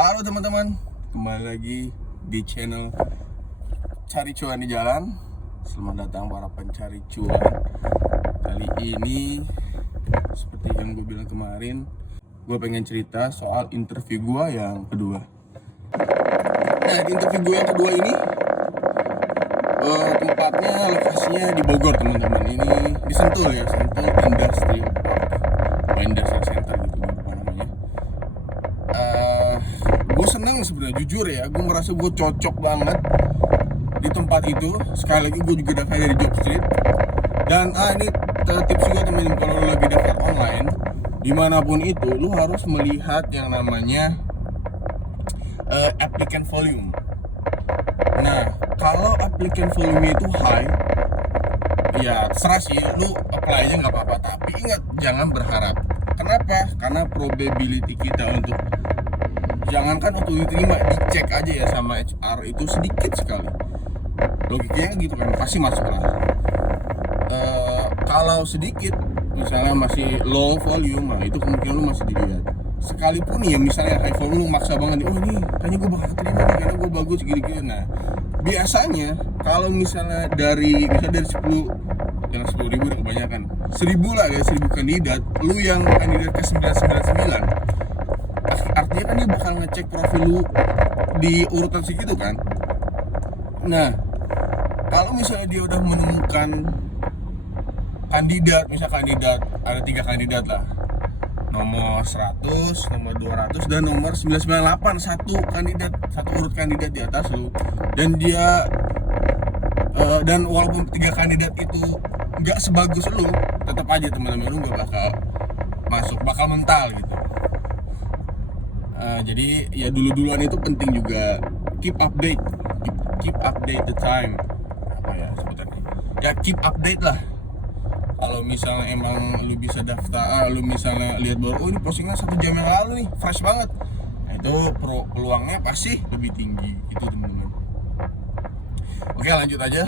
Halo teman-teman, kembali lagi di channel Cari Cuan di Jalan. Selamat datang para pencari cuan. Kali ini, seperti yang gue bilang kemarin, gue pengen cerita soal interview gue yang kedua. Nah, di interview gue yang kedua ini, tempatnya, lokasinya di Bogor teman-teman. Ini di Sentul ya, Sentul Industrial Park, Industrial Center gitu apa namanya. Gue seneng sebenarnya, jujur ya, gue merasa gue cocok banget di tempat itu. Sekali lagi gue juga daftar dari Jobstreet. Dan ini tips juga temen-temen, kalau lo lagi daftar online dimanapun itu, lo harus melihat yang namanya applicant volume. Nah, kalau applicant volume itu high, ya terserah sih, lu apply aja nggak apa-apa. Tapi ingat, jangan berharap. Kenapa? Karena probability kita untuk, jangankan untuk diterima, dicek aja ya sama HR itu sedikit sekali. Logikanya gitu kan, pasti masuk lah. Kalau sedikit, misalnya masih low volume, nah itu kemungkinan lu masih dilihat. Sekalipun ya misalnya high volume, lu maksa banget, oh ini kayaknya gue bakal terima nih karena gue bagus gini-gini. Nah, biasanya kalau misalnya dari 10, jangan 10.000 udah kebanyakan, 1.000 lah, dari 1.000 kandidat, lu yang kandidat ke 999, artinya kan dia bakal ngecek profil lu di urutan segitu kan. Nah, kalau misalnya dia udah menemukan kandidat, misal kandidat, ada 3 kandidat lah, nomor 100, nomor 200, dan nomor 998, satu urut kandidat di atas lu, dan dia dan walaupun 3 kandidat itu nggak sebagus lu, tetap aja teman-teman lu nggak bakal masuk, bakal mental gitu. Jadi ya duluan itu penting juga, keep update the time, apa ya sebutannya, ya keep update lah. Kalau misalnya emang lu bisa daftar, lu misalnya lihat baru, oh ini postingnya 1 jam yang lalu nih, fresh banget, nah itu peluangnya pasti lebih tinggi gitu teman-teman. Oke, lanjut aja.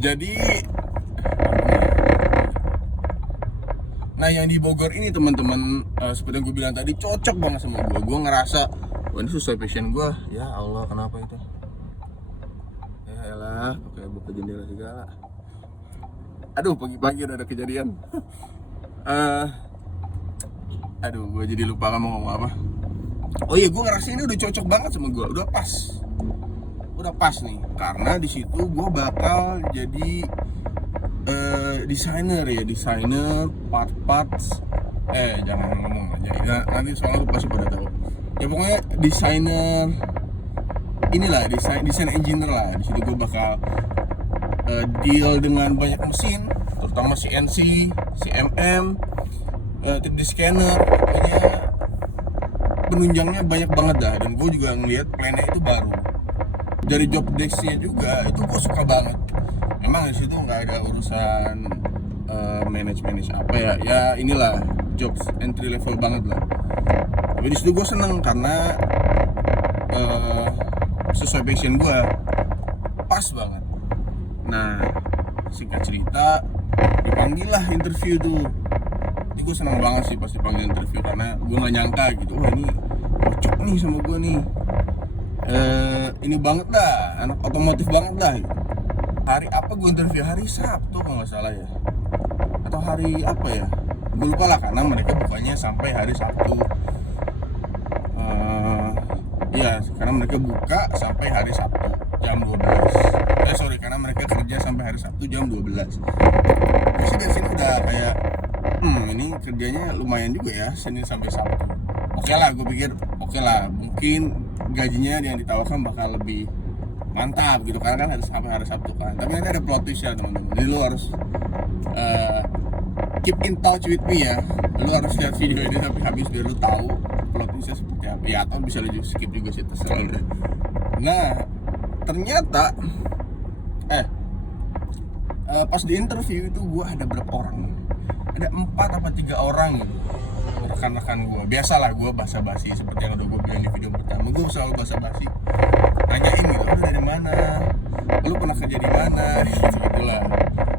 Jadi nah, yang di Bogor ini teman-teman, seperti yang gue bilang tadi, cocok banget sama gue. Gue ngerasa, wah ini sesuai passion gue. Ya Allah, kenapa itu? Ya elah, pakai buka jendela segala. Aduh, pagi-pagi udah ada kejadian. Aduh, gue jadi lupa kan mau ngomong apa. Oh iya, gue ngerasa ini udah cocok banget sama gue. Udah pas nih, karena di situ gue bakal jadi desainer parts. Jangan ngomong aja ya, nanti soalnya lu pasti pada tahu. Ya pokoknya desainer inilah, desain engineer lah. Di situ gue bakal deal dengan banyak mesin, terutama CNC, CMM, 3D scanner. Pokoknya penunjangnya banyak banget dah. Dan gue juga ngeliat plannya itu baru. Dari job desk-nya juga itu gue suka banget. Emang di situ nggak ada urusan manage apa ya. Ya inilah jobs entry level banget lah. Tapi di situ gue seneng karena sesuai passion gue, pas banget. Nah, singkat cerita, dipanggil lah interview tuh. Ini gue seneng banget sih pas dipanggil interview, karena gue nggak nyangka gitu. Wah, ini cocok nih sama gue nih. Ini banget dah, anak otomotif banget dah. Hari apa gue interview? Hari Sabtu kalau nggak salah ya, atau hari apa ya, gue lupa lah, karena mereka bukanya sampai hari Sabtu. Iya, karena mereka buka sampai hari Sabtu jam 12. Karena mereka kerja sampai hari Sabtu jam 12. Terus dari sini udah kayak, ini kerjanya lumayan juga ya, Senin sampai Sabtu. Oke lah, gue pikir oke lah, mungkin gajinya yang ditawarkan bakal lebih mantap gitu, karena kan harus sampai hari Sabtu kan. Tapi nanti ada plot twist ya teman-teman, jadi lo harus keep in touch with me ya. Lo harus lihat video ini sampai habis biar lo tahu plot twistnya seperti apa ya, atau bisa lo skip juga sih, terserah lo deh. Nah, ternyata pas di interview itu gue ada berapa orang? Ada 4 apa 3 orang gitu, rekan-rekan gue. Biasalah gue basa-basi, seperti yang udah gue bilang di video pertama, gue selalu basa-basi, nanyain gitu, lu dari mana, lu pernah kerja di mana, gitulah.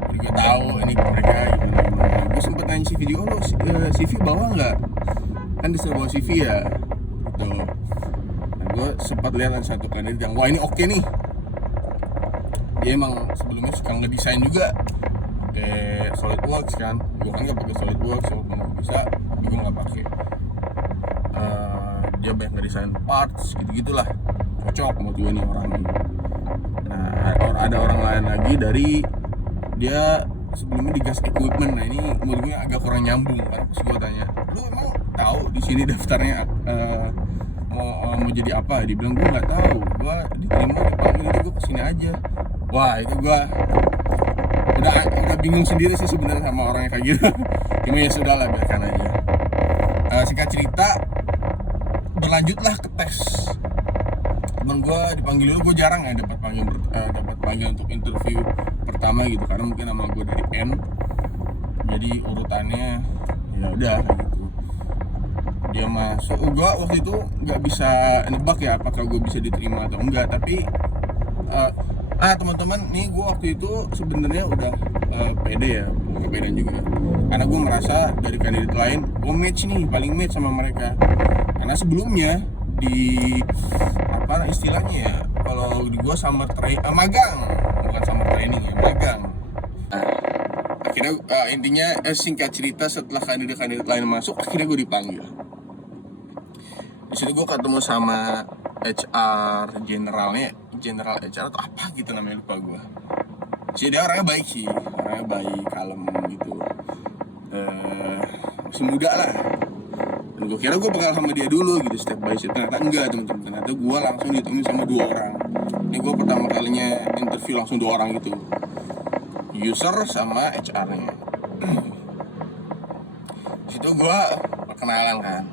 Jadi gue tahu ini mereka gimana. Gue sempet nanya CV, lu CV bawa nggak? Kan disuruh bawa CV ya. gitu. Nah, gue sempat lihat ada satu kandidat yang wah ini oke nih, dia emang sebelumnya suka ngedesain juga pakai SolidWorks kan. Gue kan nggak pakai SolidWorks, walaupun gue bisa gue nggak pakai. Dia banyak ngedesain parts gitu-gitulah, cocok menurut gue nih orang. Nah ada orang lain lagi dari dia sebelumnya di gas equipment. Nah ini menurut gue agak kurang nyambung karena pas gue tanya, lu emang tahu di sini daftarnya mau jadi apa? Dibilang gue nggak tahu, gue diterima dipanggil itu gue kesini aja. Wah itu gue udah bingung sendiri sih sebenarnya sama orangnya kayak gitu. Cuma ya sudah lah, biarkan aja. Singkat cerita, berlanjutlah ke tes. Temen gue dipanggil dulu, gue jarang ya dapat panggil untuk interview pertama gitu, karena mungkin nama gue dari N, jadi urutannya ya udah kayak gitu. Dia masuk, gue waktu itu nggak bisa nebak ya apakah gue bisa diterima atau enggak, tapi teman-teman nih, gue waktu itu sebenarnya udah pede ya, bukan kepedean juga ya, karena gue merasa dari kandidat lain gue match nih, paling match sama mereka. Karena sebelumnya di apa istilahnya ya, kalau di gue summer training, magang, bukan summer training ya, magang. Akhirnya intinya singkat cerita, setelah kandidat lain masuk, akhirnya gue dipanggil. Di situ gue ketemu sama HR generalnya, general HR atau apa gitu namanya, lupa gue. Jadi dia orangnya baik sih, orangnya baik, kalem gitu, masih muda lah. Dan gue kira gue bakal sama dia dulu gitu, step by step. Ternyata enggak teman-teman, ternyata gue langsung ditemui sama 2 orang. Ini gue pertama kalinya interview langsung 2 orang gitu, user sama HR-nya. Di situ gue perkenalan kan,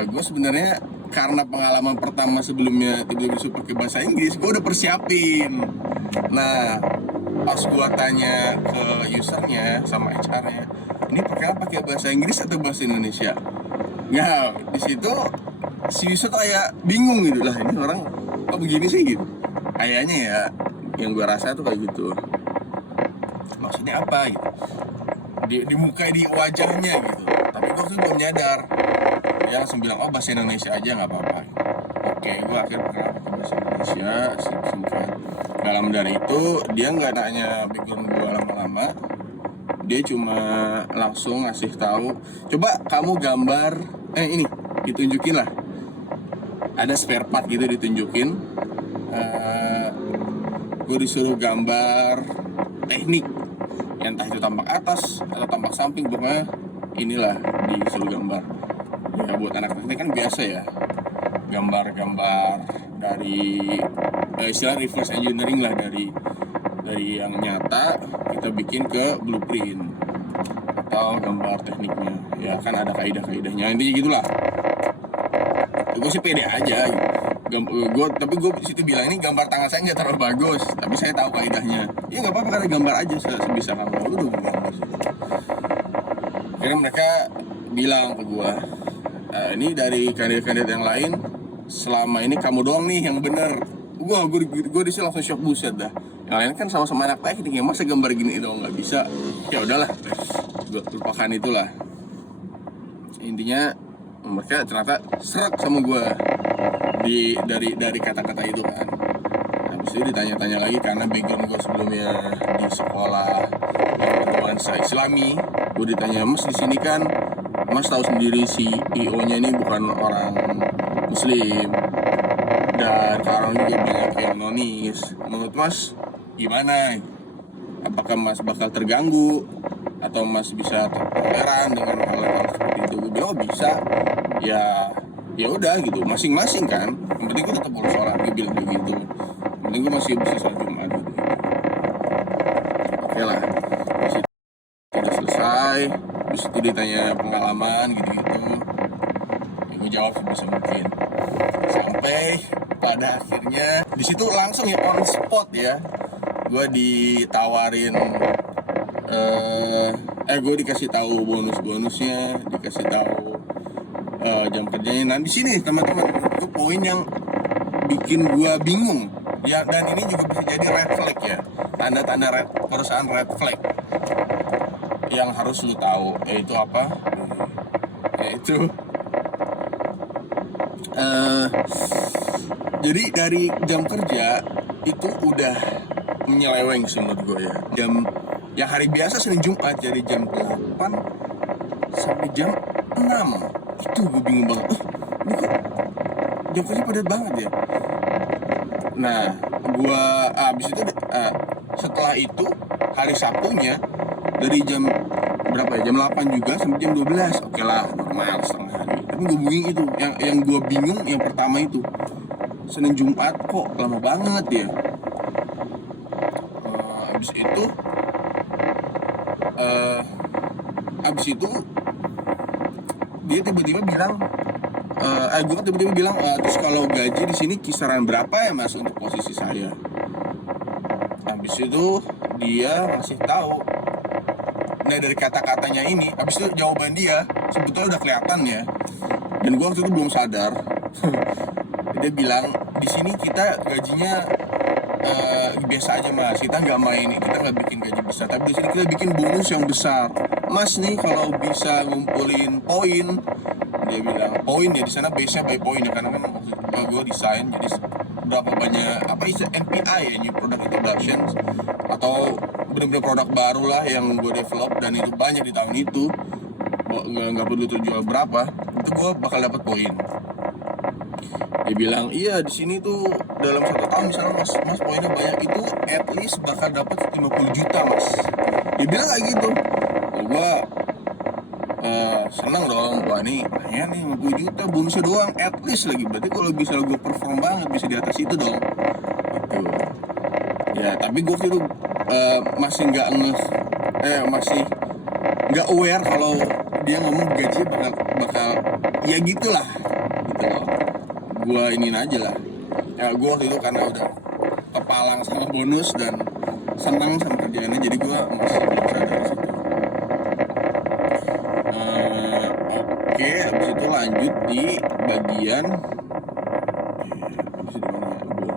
gue sebenarnya karena pengalaman pertama sebelumnya tiba-tiba disuruh pakai bahasa Inggris, gue udah persiapin. Nah pas gue tanya ke usernya sama HR-nya, ini pakai bahasa Inggris atau bahasa Indonesia? Ya di situ si user kayak bingung gitu, lah ini orang kok begini sih gitu. Kayaknya ya yang gue rasa tuh kayak gitu, maksudnya apa gitu, di muka, di wajahnya gitu. Tapi gue tuh belum nyadar, dia langsung bilang, oh bahasa Indonesia aja nggak apa-apa. Oke, gue akhirnya pakai bahasa Indonesia singkat. Dalam dari itu dia nggak nanya background gue lama-lama, dia cuma langsung ngasih tahu, coba kamu gambar, ini ditunjukin lah, ada spare part gitu ditunjukin. Gue disuruh gambar teknik, yang entah itu tampak atas atau tampak samping, pokoknya inilah disuruh gambar. Ya buat anak teknik kan biasa ya, gambar-gambar dari istilah reverse engineering lah, dari yang nyata kita bikin ke blueprint atau gambar tekniknya. Ya kan ada kaidah-kaidahnya, intinya gitulah. Gue sih pede aja tapi gue di situ bilang, ini gambar tangan saya nggak terlalu bagus, tapi saya tahu kaidahnya. Ya nggak apa-apa, karena gambar aja sebisa kamu. Udah gue gambar sih. Akhirnya mereka bilang ke gue, ini dari kandidat yang lain, selama ini kamu doang nih yang bener. Gue di sini langsung shock, buset dah. Yang lain kan sama-sama anak teknik, ya masa gambar gini dong nggak bisa. Ya udahlah, gue lupakan itulah. Intinya mereka ternyata serak sama gue dari kata-kata itu kan. Habis itu ditanya-tanya lagi, karena background gue sebelumnya di sekolah bernuansa Islami. Gue ditanya, mas di sini kan mas tahu sendiri CEO-nya ini bukan orang Muslim, dan sekarang juga banyak yang nonis. Menurut mas gimana? Apakah mas bakal terganggu atau mas bisa toleran dengan hal-hal seperti itu? Gue bilang, oh bisa. Ya udah gitu, masing-masing kan. Yang penting gue tetap boleh sholat, gue bilang begitu. Yang penting gue masih bisa sholat Jumat gitu. Oke lah, sudah selesai. Terus itu ditanya pengalaman gitu-gitu, ya gue jawab sebisa mungkin. Sampai pada akhirnya di situ langsung ya, on spot ya, gue ditawarin, gue dikasih tahu bonusnya, dikasih tahu jam kerjanya. Nah di sini teman-teman, itu poin yang bikin gue bingung ya, dan ini juga bisa jadi red flag ya, tanda-tanda perusahaan red flag yang harus lu tahu, yaitu apa? Yaitu Eh, jadi dari jam kerja itu udah menyeleweng sih menurut gue ya. Jam yang hari biasa Senin Jumat dari jam 8 sampai jam 6 itu gue bingung banget. Ini kok jam kerja padat banget ya. Nah, gue abis itu setelah itu hari Sabtunya dari jam berapa ya? Jam 8 juga sampai jam 12. Oke lah, normal setengah hari. Tapi gue bingung itu, yang gue bingung yang pertama itu Senin Jumat kok lama banget ya. Abis itu dia tiba-tiba bilang, gue tiba-tiba bilang, terus kalau gaji di sini kisaran berapa ya mas untuk posisi saya? Habis itu dia masih tahu. Nah dari kata-katanya ini, habis itu jawaban dia sebetulnya udah kelihatan ya. Dan gue waktu itu belum sadar. Dia bilang di sini kita gajinya biasa aja mas, kita nggak bikin gaji besar, tapi di sini kita bikin bonus yang besar. Mas nih kalau bisa ngumpulin poin, dia bilang poin ya di sana base-nya by poin ya, karena kan gue desain jadi berapa banyak apa istilah NPI ya, new product introduction, atau benar-benar produk baru lah yang gue develop dan itu banyak di tahun itu, nggak perlu terjual berapa, itu gue bakal dapat poin. Dia bilang iya di sini tuh dalam 1 tahun misalnya mas poinnya banyak itu at least bakal dapat 50 juta mas. Dia bilang kayak gitu. Gue senang dong, wah nih ya nih 50 juta bonusnya doang at least lagi, berarti kalau bisa gue perform banget bisa di atas itu dong gitu. Ya tapi gue itu masih nggak aware kalau dia ngomong gaji bakal ya gitulah gitu loh. Gue iniin aja lah ya, gue waktu itu karena udah kepalang sama bonus dan senang sama kerjaannya, jadi gue masih biasa dari situ. Oke, habis itu lanjut di bagian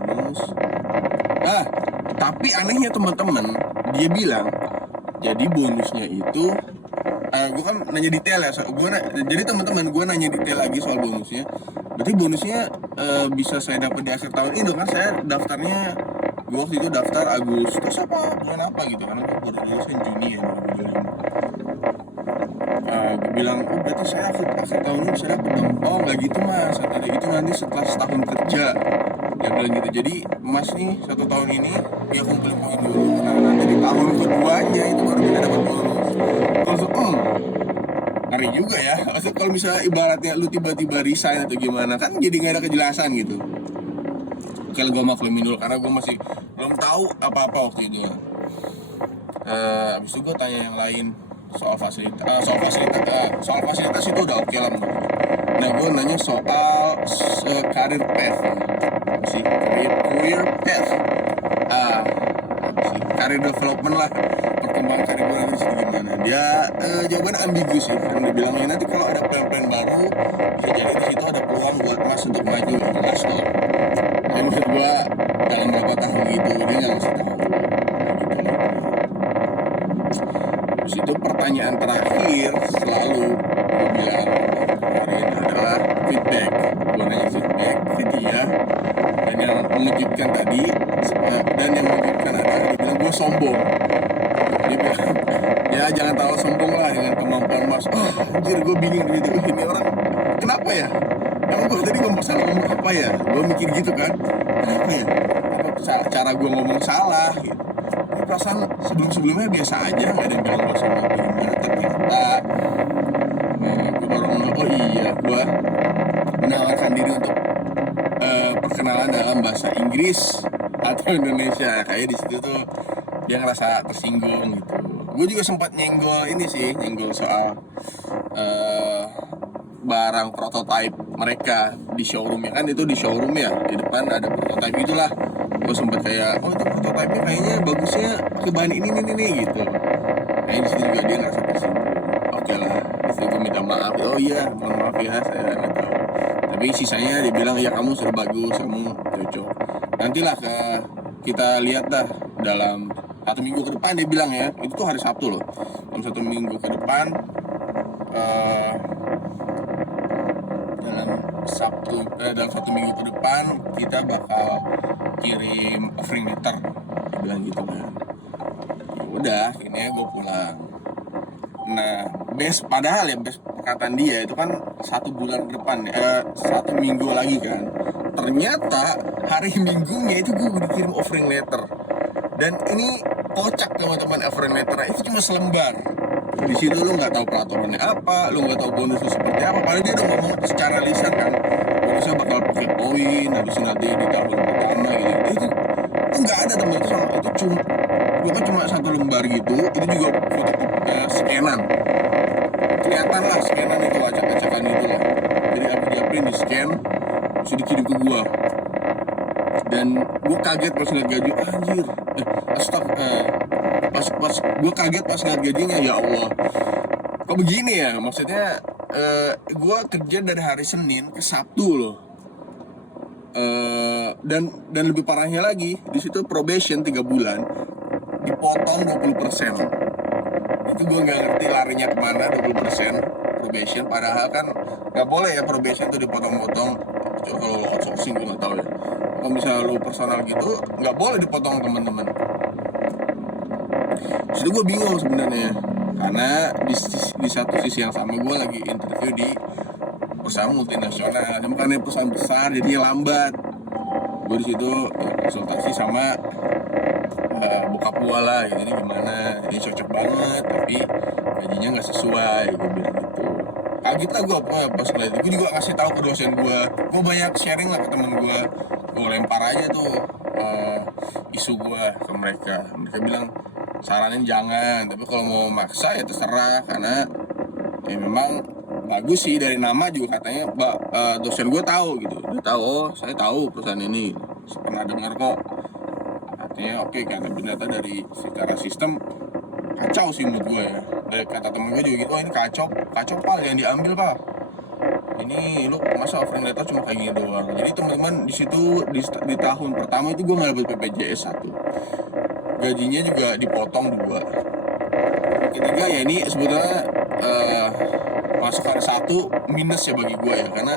bonus. Tapi anehnya teman-teman, dia bilang jadi bonusnya itu gue kan nanya detail ya, jadi teman-teman gue nanya detail lagi soal bonusnya. Berarti bonusnya bisa saya dapat di akhir tahun ini kan? Saya daftarnya, gue waktu itu daftar Agustus apa bulan apa gitu, karena gue baru lulusan Juni ya 2025. Gue bilang, oh berarti saya akhir tahun ini bisa dapat dong. Oh nggak gitu mas, tadi itu nanti setelah setahun kerja. Dia bilang gitu, jadi mas nih 1 tahun ini ya kumpulin poin dulu, nah nanti di tahun keduanya itu baru kita dapat bonus. Kalau ngeri juga ya, kalau misalnya ibaratnya lu tiba-tiba resign atau gimana kan jadi nggak ada kejelasan gitu. Kalau gue maklumin dulu karena gue masih belum tahu apa-apa waktu itu ya. Habis itu gue tanya yang lain soal fasilitas itu udah oke lah menurut gue. Nah gue nanya soal career path, apa sih career path, career development lah, perkembangan karir gue nanti sih gimana. Dia jawabannya ambigu sih, karena dia bilangnya nanti kalau ada plan-plan baru bisa jadi di situ ada peluang buat mas untuk maju, jelas dong. Tapi maksud gue dalam beberapa tahun gitu dia nggak ngasih tahu gitu. Terus itu pertanyaan terakhir selalu gue bilang kemarin adalah feedback. Gue nanya feedback ke dia, dan yang mengejutkan tadi adalah dia bilang gue sombong. Dia bilang ya jangan terlalu sombong lah dengan kemampuan mas. Anjir gue bingung gitu, ini orang kenapa ya, emang gue tadi salah ngomong apa ya, gue mikir gitu kan, kenapa ya, apa cara gue ngomong salah gitu. Perasaan sebelumnya biasa aja, nggak ada yang bilang gue sama gimana, ternyata gue baru ngomong oh iya gue menawarkan diri untuk perkenalan dalam bahasa Inggris atau Indonesia. Kayak di situ tuh dia ngerasa tersinggung gitu. Gue juga sempat nyenggol soal barang prototype mereka di showroom ya, kan itu di showroom ya, di depan ada prototype gitulah. Gue sempet kayak oh itu prototype-nya kayaknya bagusnya ke bahan ini gitu. Kayaknya di situ juga dia ngerasa tersinggung. Oke lah, terus gue minta maaf, oh iya mohon maaf ya saya nggak tahu. Tapi sisanya dia bilang ya kamu sudah bagus, kamu cocok. Nantilah kita lihat dah dalam 1 minggu ke depan, dia bilang ya, itu tuh hari Sabtu loh. Dalam 1 minggu ke depan dalam dalam 1 minggu ke depan kita bakal kirim offering letter, dia bilang gitu kan. Ya udah, akhirnya gue pulang. Nah, padahal ya perkataan dia itu kan 1 bulan ke depan, 1 minggu lagi kan. Ternyata hari Minggunya itu gue dikirim offering letter. Dan ini kocak teman-teman, offering letter itu cuma selembar. Di situ lu nggak tahu peraturannya apa, lu nggak tahu bonusnya seperti apa. Padahal dia udah ngomong secara lisan kan, bonusnya bakal pakai poin, habis nanti di tahun pertama gitu. Itu nggak ada teman, itu cuma 1 lembar gitu. Itu juga fotokopi scanan. Kelihatan lah scanan itu, acak-acakan itu lah. Jadi Apri di scan, terus dikirim ke gua. Dan gue kaget pas ngeliat gaji, anjir, pas gue kaget pas ngeliat gajinya, ya Allah, kok begini ya, maksudnya gue kerja dari hari Senin ke Sabtu loh, dan lebih parahnya lagi, di situ probation 3 bulan, dipotong 20%, itu gue nggak ngerti larinya kemana 20% probation, padahal kan nggak boleh ya probation tuh dipotong-potong, kalau outsourcing gue nggak tahu ya. Kalau misalnya lu personal gitu, nggak boleh dipotong teman-teman. Situ gue bingung sebenarnya, karena di satu sisi yang sama gue lagi interview di perusahaan multinasional, dan karena perusahaan besar jadinya lambat. Gue di situ ya, konsultasi sama bokap gue lah, ini gimana, ini cocok banget, tapi gajinya nggak sesuai, gue bilang gitu. Kaget lah gue pas ngeliat itu. Gue juga ngasih tahu ke dosen gue banyak sharing lah ke temen gue lempar aja tuh isu gue ke mereka bilang saranin jangan, tapi kalau mau maksa ya terserah, karena ya memang bagus sih, dari nama juga katanya dosen gue tahu gitu, dia tahu, oh saya tahu perusahaan ini, pernah dengar kok, artinya oke kan. Tapi ternyata dari secara sistem kacau sih menurut gue ya. Dari kata temen gue juga gitu, oh ini kacau Pak, yang diambil Pak, ini lu masa offering letter cuma kayak gini doang. Jadi teman-teman di situ di tahun pertama itu gue nggak dapet BPJS 1, gajinya juga dipotong 2. Ketiga ya ini sebetulnya masuk hari 1 minus ya bagi gue ya, karena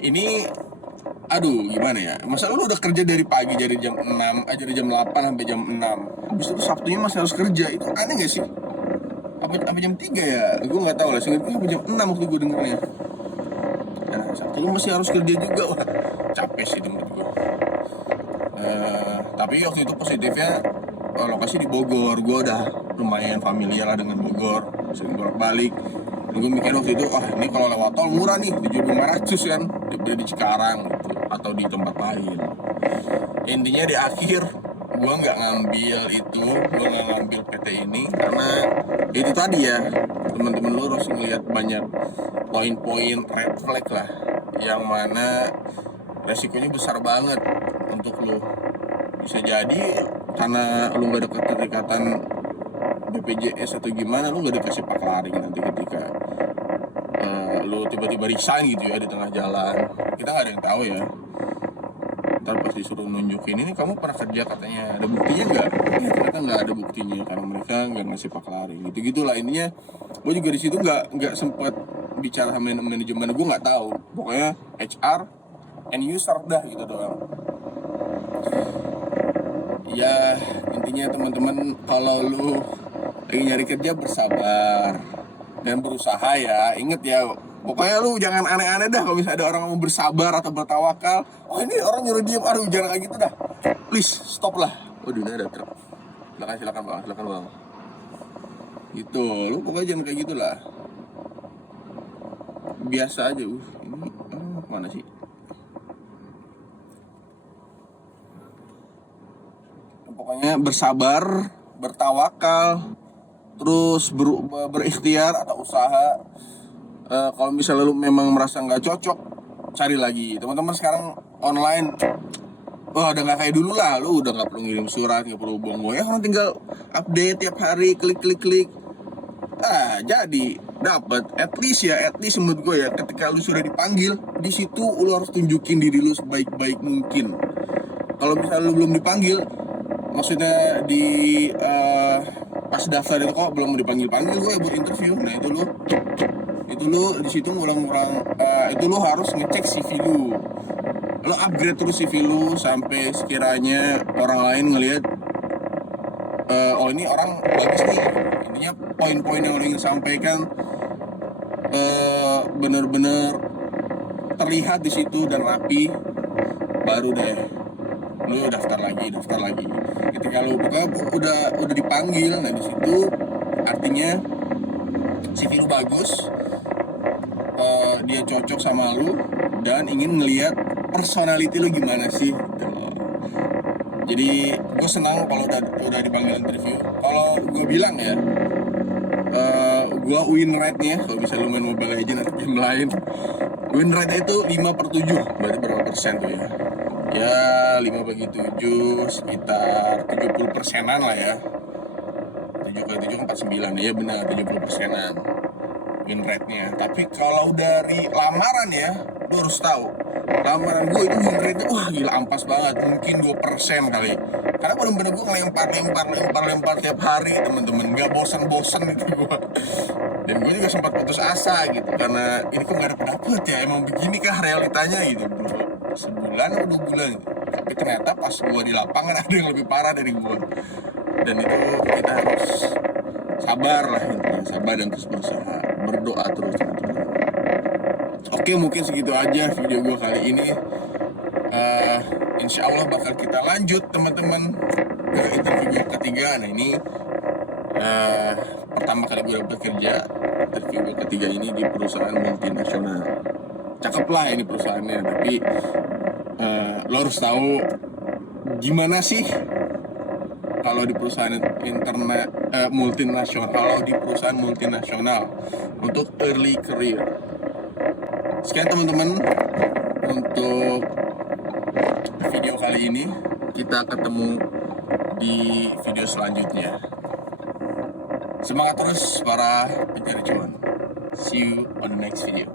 ini aduh gimana ya, masa lu udah kerja dari pagi, dari jam 6 dari jam 8 sampai jam 6, habis itu Sabtunya masih harus kerja, itu aneh gak sih? Apa jam 3 ya? Gue gak tahu lah, seingat gue sampai jam 6 waktu gue dengernya. Nah, Sabtu lu masih harus kerja juga, wah capek sih menurut gue. Tapi waktu itu positifnya lokasi di Bogor, gue udah lumayan familiar lah dengan Bogor, sering bolak-balik. Dan gue mikir waktu itu, ini kalau lewat tol murah nih, 7.500 kan, daripada di Cikarang gitu, atau di tempat lain. Intinya di akhir gue nggak ngambil itu, gue nggak ngambil PT ini karena itu tadi ya, teman-teman lu harus ngeliat banyak poin-poin red flag lah, yang mana resikonya besar banget untuk lu. Bisa jadi karena lu nggak ada keterikatan BPJS atau gimana, lu nggak dikasih paklaring nanti ketika lu tiba-tiba resign gitu ya di tengah jalan. Kita nggak ada yang tahu ya, ntar pas disuruh nunjukin ini kamu pernah kerja katanya, ada buktinya nggak? Ya ternyata nggak ada buktinya karena mereka nggak ngasih paklaring gitu-gitulah. Intinya gue juga di situ nggak sempet bicara sama manajemen, gue nggak tahu, pokoknya HR and user dah gitu doang. Ya intinya teman-teman, kalau lu lagi nyari kerja bersabar dan berusaha ya, inget ya, pokoknya lu jangan aneh-aneh dah. Kalau misalnya ada orang mau bersabar atau bertawakal, oh ini orang nyuruh diem, aduh jangan kayak gitu dah, please stop lah. Waduh ini ada truk, silakan bang gitu. Lu pokoknya jangan kayak gitulah, biasa aja. Ini mana sih, pokoknya bersabar, bertawakal, terus berikhtiar atau usaha. Kalau misalnya lu memang merasa nggak cocok, cari lagi. Teman-teman sekarang online, udah nggak kayak dulu lah. Lu udah nggak perlu ngirim surat, nggak perlu bongo ya, orang tinggal update tiap hari, klik. Jadi dapat. At least menurut gue ya, ketika lu sudah dipanggil, di situ lu harus tunjukin diri lu sebaik-baik mungkin. Kalau misalnya lu belum dipanggil, maksudnya di pas daftar itu kok belum dipanggil gue buat interview, nah itu itu lu di situ ngulang-ngulang, itu lu harus ngecek CV lu, upgrade terus CV lu sampai sekiranya orang lain ngelihat, oh ini orang bagus nih, intinya poin-poin yang lu ingin sampaikan bener-bener terlihat di situ dan rapi, baru deh lu daftar lagi. Ketika lu pokoknya udah dipanggil, nah di situ artinya CV lu bagus, dia cocok sama lu dan ingin ngelihat personality lu gimana sih gitu. Jadi gue senang kalau udah dipanggil interview. Kalau gue bilang ya, gue win rate-nya, kalau bisa lu main Mobile Legends atau game lain, win rate itu 5/7, berarti berapa persen tuh ya? Ya 5 bagi 7 sekitar 70%-an lah ya. 7 kali 7 kan 49, ya benar 70%-an win rate-nya. Tapi kalau dari lamaran ya, lu harus tahu, lamaran gue itu win rate-nya wah gila ampas banget, mungkin 2% kali. Karena bener-bener gue ngelempar tiap hari temen-temen, gak bosan-bosan gitu gue. Dan gue juga sempat putus asa gitu, karena ini kok gak dapet ya, emang begini kah realitanya gitu bro. Sebulan atau 2 bulan gitu. Tapi ternyata pas gue di lapangan ada yang lebih parah dari gue. Dan itu kita harus sabar lah intinya, sabar dan terus berusaha, berdoa terus teman-teman. Oke, mungkin segitu aja video gue kali ini. Insya Allah bakal kita lanjut teman-teman ke interview ketiga. Nah ini pertama kali gue bekerja, interview ketiga ini di perusahaan multinasional. Cakep lah ini perusahaannya, tapi lo harus tahu gimana sih kalau di perusahaan multinasional untuk early career. Sekian teman-teman untuk video kali ini. Kita ketemu di video selanjutnya. Semangat terus para pencari cuan. See you on the next video.